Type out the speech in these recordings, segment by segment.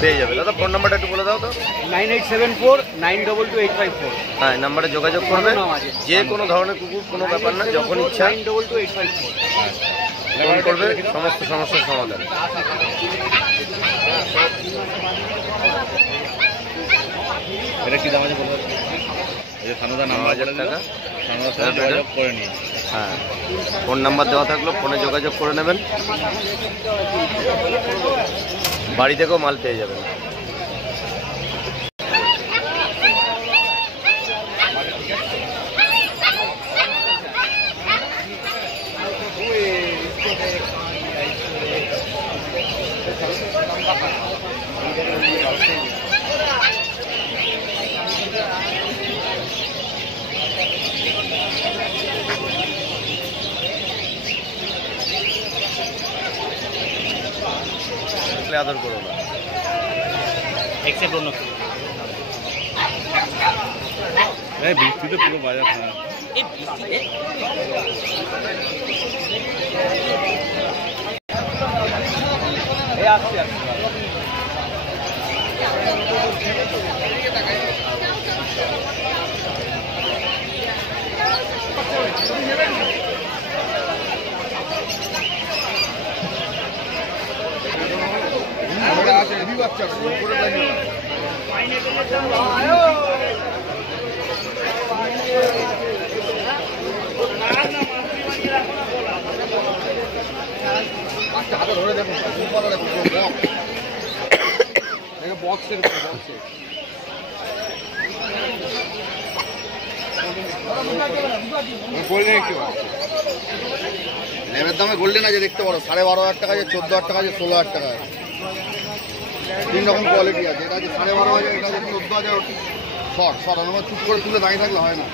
পেয়ে যাবে। দাদা ফোন নাম্বারটা একটু বলে দাও তো। 9874922854। হ্যাঁ, এই নাম্বারে যোগাযোগ করবে। যে কোনো ধরনের কুকুর, কোনো ব্যাপার না, যখন ইচ্ছা 922854 ফোন করবে, সমস্ত সমস্যার সমাধান। এটা কি দাম আছে বলবো? এই যে থানাদার নাম 9000 টাকা। থানাদার যোগাযোগ করে নিন। হ্যাঁ, ফোন নাম্বার দেওয়া থাকলো, ফোনে যোগাযোগ করে নেবেন। বাড়ি থেকেও মাল পেয়ে যাবেন। আদর করো না, एक्सेप्ट অন্য এই বৃষ্টিতে পুরো বাজার খারাপ। এই বৃষ্টিতে এই আসছে ধরে দেখুন বক্সের লেবের দামে গোল্ডেন আছে, দেখতে পারো 12,500 টাকা আছে, 14,000 টাকা আছে, 16,000 টাকা আছে। 3 রকম কোয়ালিটি আছে। এটা আছে 12,500, এটা আছে 14,000। শর্ট আমার চুপ করে তুলে দাঁড়িয়ে থাকলে হয় না।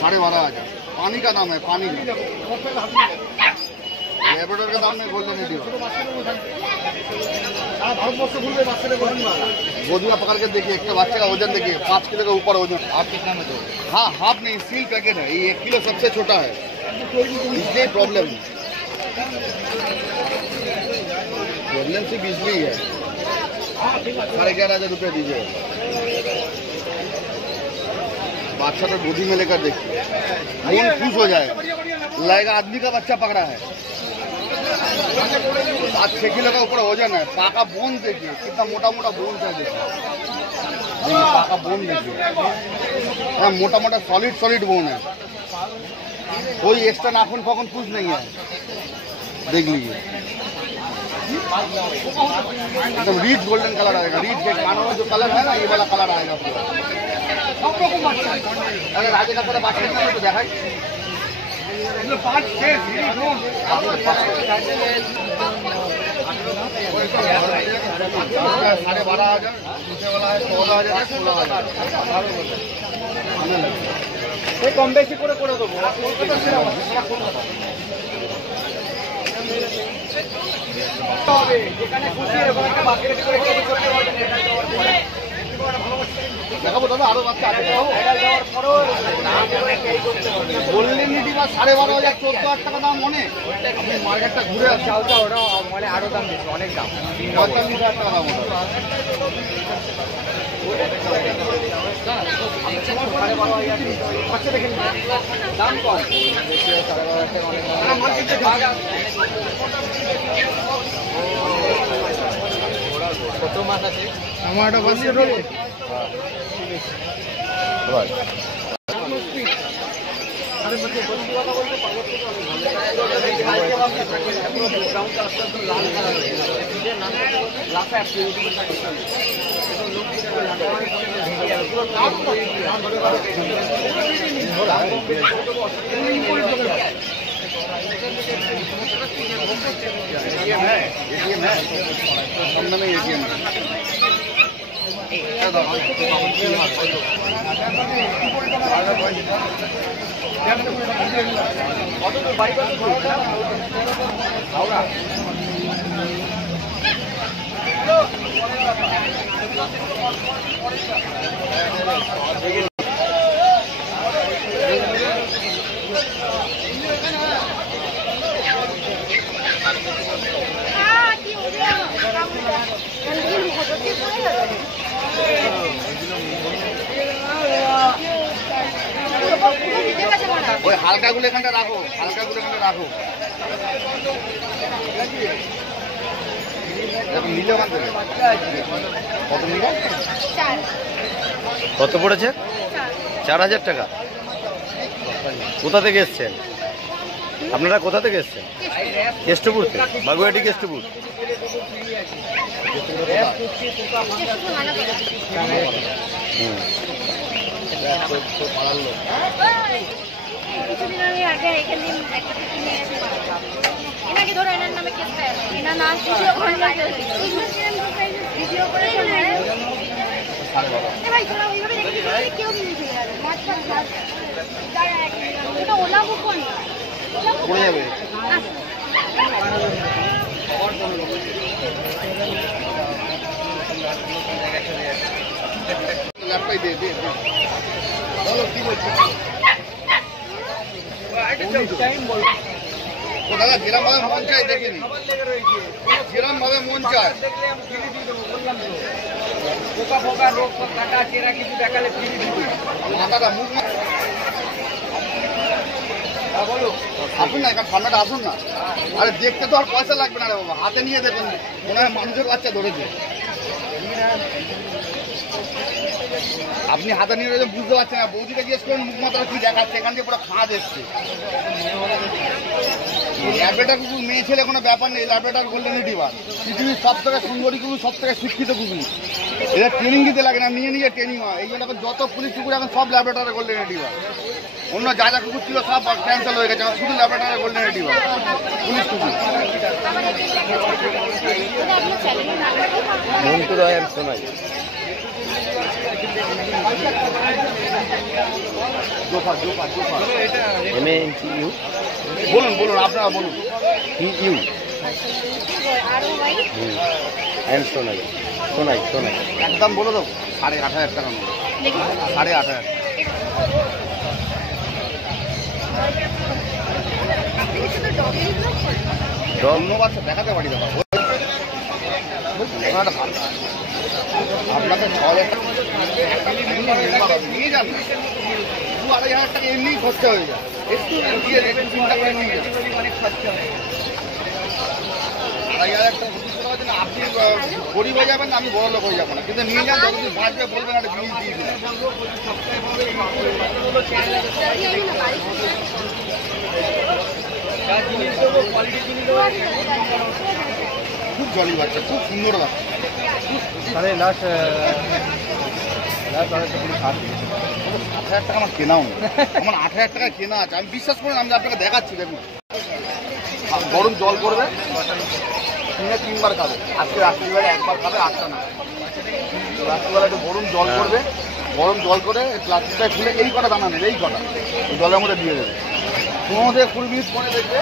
12,500 पानी का दाम है, पानी का। लेब्राडोर का दाम में गोल्डन रिट्रीवर। गोदिया पकड़ के देखिए, एक बच्चे का वजन देखिए, 5 किलो के ऊपर वजन। हाफ कितना में दो? हाँ, हाफ नहीं, सील पैकेट है। ये 1 किलो सबसे छोटा है, इसलिए प्रॉब्लम है। गोल्डन से 20 भी है। 11,500 रुपये दीजिए। बादशाह तो गोदी में लेकर देखिए, मन खुश हो जाए, लगेगा आदमी का बच्चा पकड़ा है। 7-6 किलो का ऊपर वजन है। पाका बोन देखिए, कितना मोटा मोटा बोन है। देखिए पाका बोन देखिए, मोटा मोटा सॉलिड बोन है। कोई एक्स्ट्रा नाखून फाखून कुछ नहीं है, देख लीजिए। एकदम रीच गोल्डन कलर आएगा। रीच के कानों में जो कलर है ना, ये वाला कलर आएगा पूरा। अगर राजे का पूरा बात करना है तो देखा 12,500, नीचे वाला है 14,000, 16,000। कम बेशी করে দেবো। যেখানে খুশি এরকম একটা বাকি রেডি করে করতে পারবেন। দেখাবো দাদা, আরো বাচ্চা আছে। গোল্ডেন রিট্রিভার 12,500, 14,000 টাকা দাম। অনেক আপনি মার্কেটটা ঘুরে আসছে। ওটা মানে আরো দাম বেশি, অনেক দাম। 45,000 টাকা দাম ওটা। দাম কম। কত মাছ আছে? আমার একটা বাচ্চা ওই হালকাগুলো এখানটা রাখো, হালকাগুলো এখানটা রাখো। নিলে ওখান থেকে কত নিলে? কত পড়েছে? 4000 টাকা। কোথা থেকে এসছেন আপনারা? কোথা থেকে এসছেন? কেষ্টপুর থেকে, বাগুয়াটি কেষ্টপুর। কিছুদিন আগে এখানে একটা থেকে নিয়ে এসে এনাকে ধরো, এনার নামে কেসটা এনার নাম ভিডিও করে ভাই তোরা ওইভাবে দেখে কেউ নিয়ে চলে যাবে। মাছ ফাছ গাছ এটা ওলা বুক না পড়ে যাবে। ল্যাপটাই দে দে বলো কি বলছো? ও দাদা যেরকম ভাবে মন চাই দেখিনি, যেরকম ভাবে মন চায়। পোকা পোকা রোগ কাটা চেরা কিছু দেখালে ফিরে দিবি। মাথাটা মুখ বলো আসুন না, এখানে ঠান্ডাটা আসুন না। আরে দেখতে তো আর পয়সা লাগবে না রে বাবা, হাতে নিয়ে দেখুন, মনে হয় মানুষের বাচ্চা ধরেছে। আপনি হাতে নিয়ে রয়েছে বুঝতে পারছেন না। বৌদিকে জিজ্ঞেস করুন মুখ মাথাটা কি দেখাচ্ছে, এখান থেকে পুরো খাঁজ এসছে। ল্যাবরেটার কুকুর মেয়ে ছেলে কোনো ব্যাপার নেই, ল্যাবরেটার গোল্ডেন রিট্রিভার পৃথিবীর সব থেকে সুন্দরী কুকুর, সব থেকে শিক্ষিত কুকুর। এদের ট্রেনিং দিতে লাগে না, নিয়ে নিয়ে ট্রেনিং হয়। এই জন্য এখন যত পুলিশ কুকুর এখন সব ল্যাবরেটারে গোল্ডেন রিট্রিভার। অন্য যা যা কুকুর ছিল সব ক্যান্সেল হয়ে গেছে, শুধু ল্যাবরেটারে গোল্ডেন রিট্রিভার পুলিশ কুকুর। মন্টু রয় আর সোনাই। MANTU। বলুন বলুন আপনারা বলুন। TU and Sonai. সোনাই সোনাই একদম বলে দেবো 8,500 টাকা নেবো। 8,500। ধন্যবাদ স্যার, দেখাতে পারি দাদা। আপনাকে 6,000 নিয়ে যান, 2,000-2,500 টাকা এমনি খরচা হয়ে যায়। একটু দিয়ে রেটের চিন্তা করে নিয়ে যান। 2,500 টাকা আপনি গরিব হয়ে যাবেন না, আমি বড় লোক হয়ে যাবো না, কিন্তু নিয়ে যান, যতদিন বাঁচবে বলবেন একটা জিনিস দিয়ে দিন। খুব জলি বাচ্চা, খুব সুন্দর বাচ্চা। ষাট টাকা আমার কেনাও না, আমার 8,000 টাকা কেনা আছে। আমি বিশ্বাস করেন, আমি আপনাকে দেখাচ্ছি, দেখুন। গরম জল করবে, দিনে 3 বার খাবে। আজকে রাত্রিবেলা 1 বার খাবে, 8টা না। রাত্রিবেলা একটু গরম জল করবে, গরম জল করে প্লাস্টিকটা খুলে এই কটা দানা নেবে, এই কটা জলের মধ্যে দিয়ে দেবে। 15 থেকে 20 মিনিট পরে দেখবে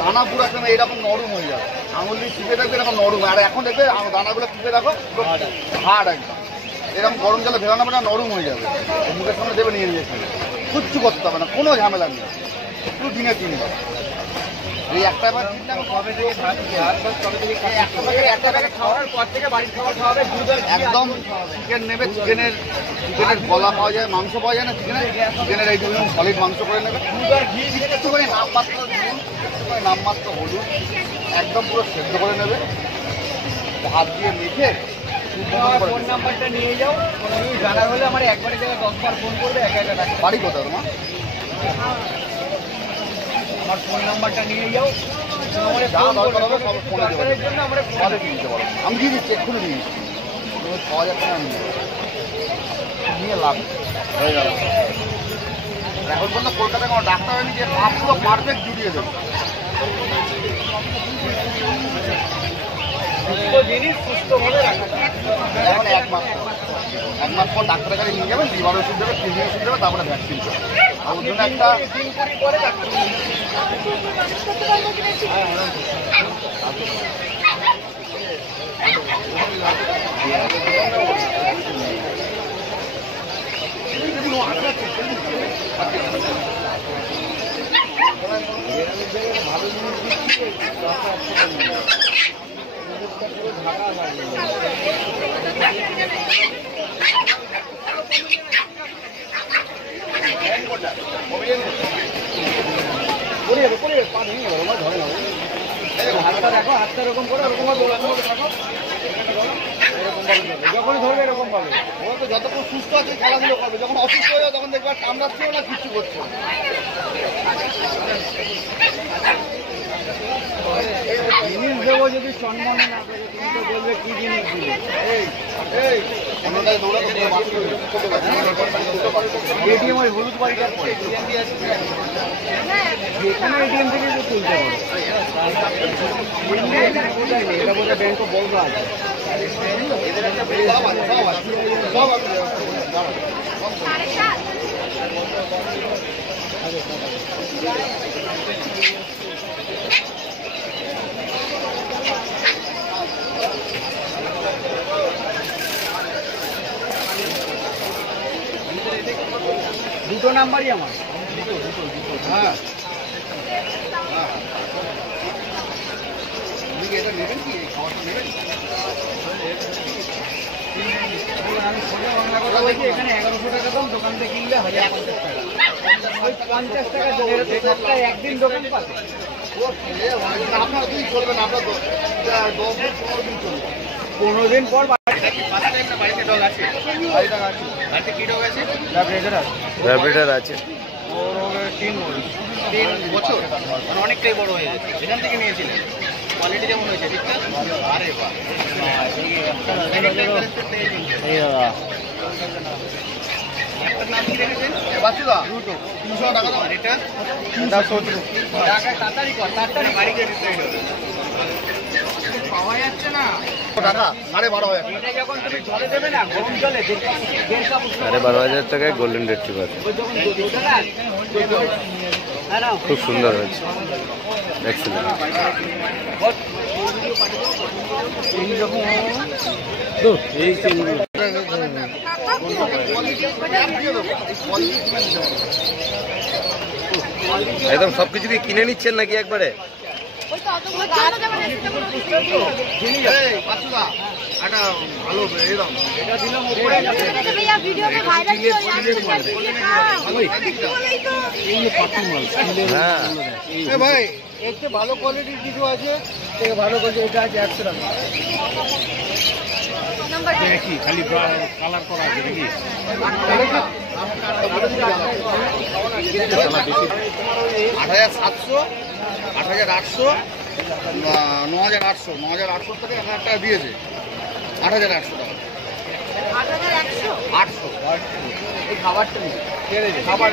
দানা পুরো একদম এইরকম নরম হয়ে যাবে। আঙুল দিয়ে টিপে দেখবে এরকম নরম। আর এখন দেখবে দানাগুলো টিপে দেখো হার্ড একদম। এরকম গরম জলে ভেজানো না, নরম হয়ে যাবে। মুখের সামনে দেবে, নিয়ে নিয়েছে, কিচ্ছু করতে হবে না, কোনো ঝামেলা নেই। শুধু দিনে 3 বার। এই একটা বার দিন একটা ব্যাগে খাওয়ার পর থেকে বাড়ির খাবার খাওয়াবে, দুধ আর একদম চিকেন নেবে, চিকেনের গলা পাওয়া যায়, মাংস পাওয়া যায় না চিকেনের এই ধরুন সলিড মাংস করে নেবে। দুধ আর ঘি একটু করে নামমাত্র দিন, নামমাত্র হলুদ, একদম পুরো সেদ্ধ করে নেবে, হাত দিয়ে মেখে। ফোন নাম্বারটা নিয়ে যাও, কোনো কিছু জানার হলে আমার একবারের জায়গায় 10 বার ফোন করবে, একা একা টাকা। বাড়ি কোথায় তোমার? আমার ফোন নাম্বারটা নিয়ে যাও, যা দরকার হবে সব ফোনে দেবো, দরকারের জন্য আমরা ফোনে দিয়ে দিতে পারো। আমি দিয়ে দিচ্ছি, এক্ষুনি দিয়ে দিচ্ছি। তুমি 6,000 টাকা নিয়ে যাবো, নিয়ে লাভ হয়ে গেল। এখন বললো কলকাতায় কোনো ডাক্তার হয়নি যে পুরো পারফেক্ট জুড়িয়ে দেবে। সুস্থ জিনিস সুস্থভাবে রাখা যায়। এখন 1 মাস পর ডাক্তারের কাছে নিয়ে যাবেন, লিভার ওষুধ দেবে, কিডনি ওষুধ দেবে, তারপরে ভ্যাকসিন দেবে। আর ওর জন্য একটা দিন কুড়ি পরে ডাক্তার। ভালো জিনিস দিচ্ছি। হাতটা দেখো, হাতটা এরকম করে ওরকম ভাবে দেখো, যখন ধরবে এরকম পাবে। ওরা তো যতক্ষণ সুস্থ আছে খেলাধুলো করবে, যখন অসুস্থ হয়ে যাবে তখন দেখবে আর কামড়াচ্ছেও না, কিচ্ছু করছে না। জিনিস দেবো যদি সম্মান না করে, তুমি তো বলবে কি জিনিস দিবে। অন্যটায় দৌড়াতে পুরো বাস করে দেবে। এটিএম ওই হলুদ বাড়িটার পরে যেখানে এটিএম থেকে তো তুলতে পারো। এখানে বোঝাই নেই, এটা বোঝা ব্যাংক অফ বরোদা আছে। সব আছে, সব আছে, সব আছে। সাড়ে সাত। দুটো নাম্বারই আমার। হ্যাঁ। আপনি কি এটা নেবেন কি? এই খাবারটা নেবেন? আমি ফোনে অন্য কথা বলছি, এখানে 1100 টাকা দাম, দোকান থেকে কিনলে 1050 টাকা। ওই 50 টাকা সপ্তাহে একদিন দোকান পাবে। আপনারা দিন চলবেন, আপনার 10 দিন 15 দিন চলবে। 15 দিন পর বাড়িতে ডগ আছে? বাড়িতে কি ডগ আছে? র্যাপিডার আছে। ওর 3 বছর। 3 বছর, মানে অনেকটাই বড় হয়ে গেছে। এখান থেকে নিয়েছিলেন, কোয়ালিটি কেমন হয়েছে? ঠিক আছে? আরে বাহ, একটার নাম কি রেখেছেন? বাচ্চুদা 300 টাকা দাও। আর এটা টাকা তাড়াতাড়ি কর, তাড়াতাড়ি বাড়িতে ডিসাইড হবে। পাওয়া যাচ্ছে না। টাকা 12,500 এটা যখন তুমি জলে দেবে না, গরম জলে 1.5 কাপ উষ্ণ 12,500 টাকায় গোল্ডেন রেট্রিভার। ওই যখন দুধটা না, হ্যাঁ নাও। খুব সুন্দর হয়েছে, এক্সেলেন্ট। একদম সবকিছু কি কিনে নিচ্ছেন নাকি একবারে? ওই তো অতগুলো গাছ যাবে না, সেটা কোনো বুঝতে এই বাচ্চুদা একটা ভালো এই দাও। এটা দিলাম উপরে। तो भैया वीडियो में वायरल हो यहाँ पे হ্যাঁ, এ ভাই এর চেয়ে ভালো কোয়ালিটির কিছু আছে, থেকে ভালো কোয়ালিটি এটা আছে 100 টাকা। नंबर কি খালি কালার করা আছে নাকি? 8,700, 8,800, 9,800, 9,800 থেকে 1,000 টাকা দিয়েছে। 8,800 টাকা। 8100 800। এই খাবারটা নেই, ছেড়ে দে খাবার।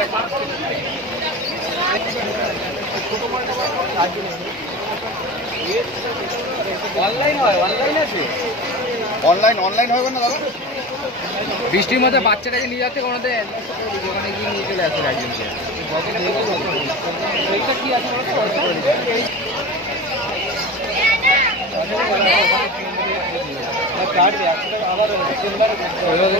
অনলাইন হয়, অনলাইন আছে। অনলাইন হবে না দাদা? বৃষ্টির মধ্যে বাচ্চাটাকে নিয়ে যাচ্ছে কোনো দোকানে গিয়ে নিয়ে চলে আসে একজনকে। এইটা কি আছে বলো তো?